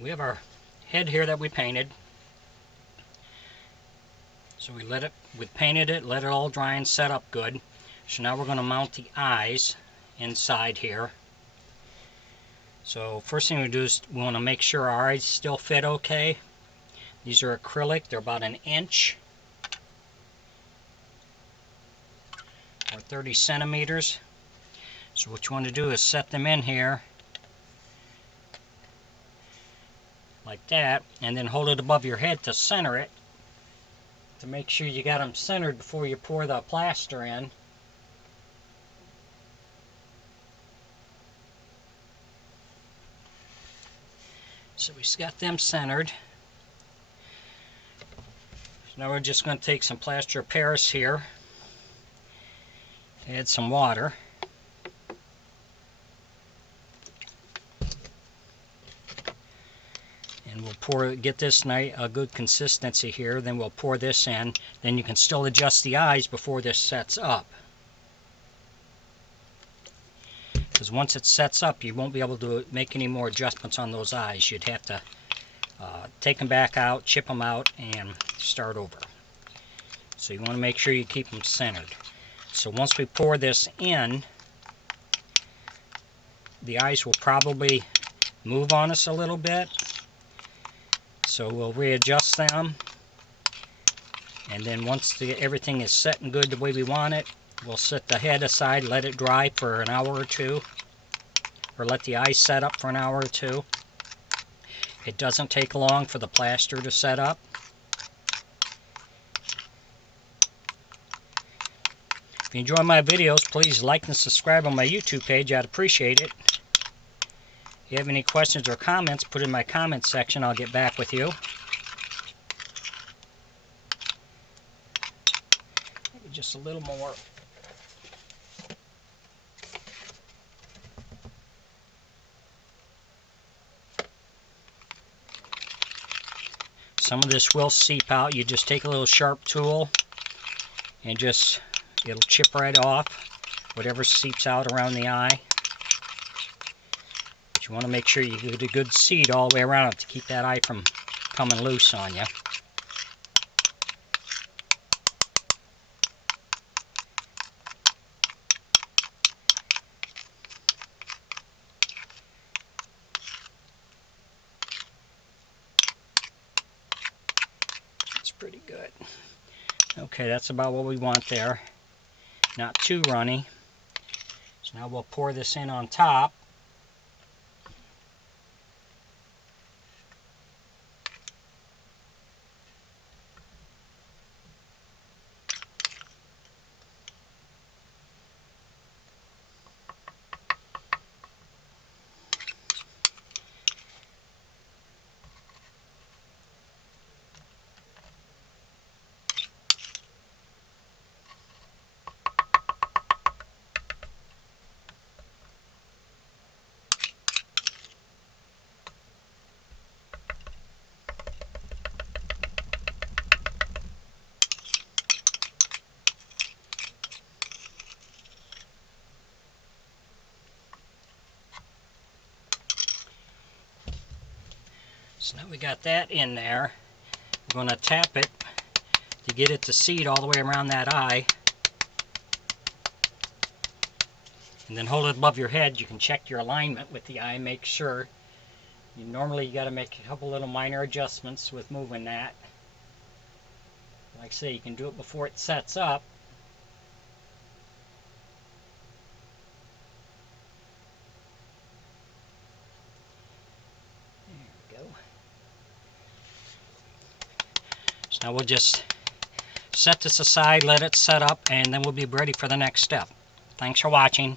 we have our head here that we painted. So we painted it, let it all dry and set up good. So now we're going to mount the eyes inside here. So first thing we do is we want to make sure our eyes still fit okay. These are acrylic, they're about 1 inch or 30 centimeters. So what you want to do is set them in here like that, and then hold it above your head to center it, to make sure you got them centered before you pour the plaster in. So we've got them centered. So now we're just going to take some plaster of Paris here, add some water, and we'll get this a good consistency here. Then we'll pour this in. Then you can still adjust the eyes before this sets up, because once it sets up you won't be able to make any more adjustments on those eyes. You'd have to take them back out, chip them out, and start over. So you want to make sure you keep them centered. So once we pour this in, the eyes will probably move on us a little bit. So we'll readjust them, and then once everything is set and good the way we want it, we'll set the head aside, let it dry for an hour or two, or let the eyes set up for an hour or two. It doesn't take long for the plaster to set up. If you enjoy my videos, please like and subscribe on my YouTube page. I'd appreciate it. If you have any questions or comments, put in my comment section. I'll get back with you. Maybe just a little more. Some of this will seep out. You just take a little sharp tool and it'll chip right off whatever seeps out around the eye. But you want to make sure you get a good seed all the way around it to keep that eye from coming loose on you. That's pretty good. Okay, that's about what we want there. Not too runny. So now we'll pour this in on top. So now we got that in there. We're going to tap it to get it to seat all the way around that eye. And then hold it above your head. You can check your alignment with the eye, make sure. Normally you got to make a couple little minor adjustments with moving that. Like I say, you can do it before it sets up. There we go. So now we'll just set this aside, let it set up, and then we'll be ready for the next step. Thanks for watching.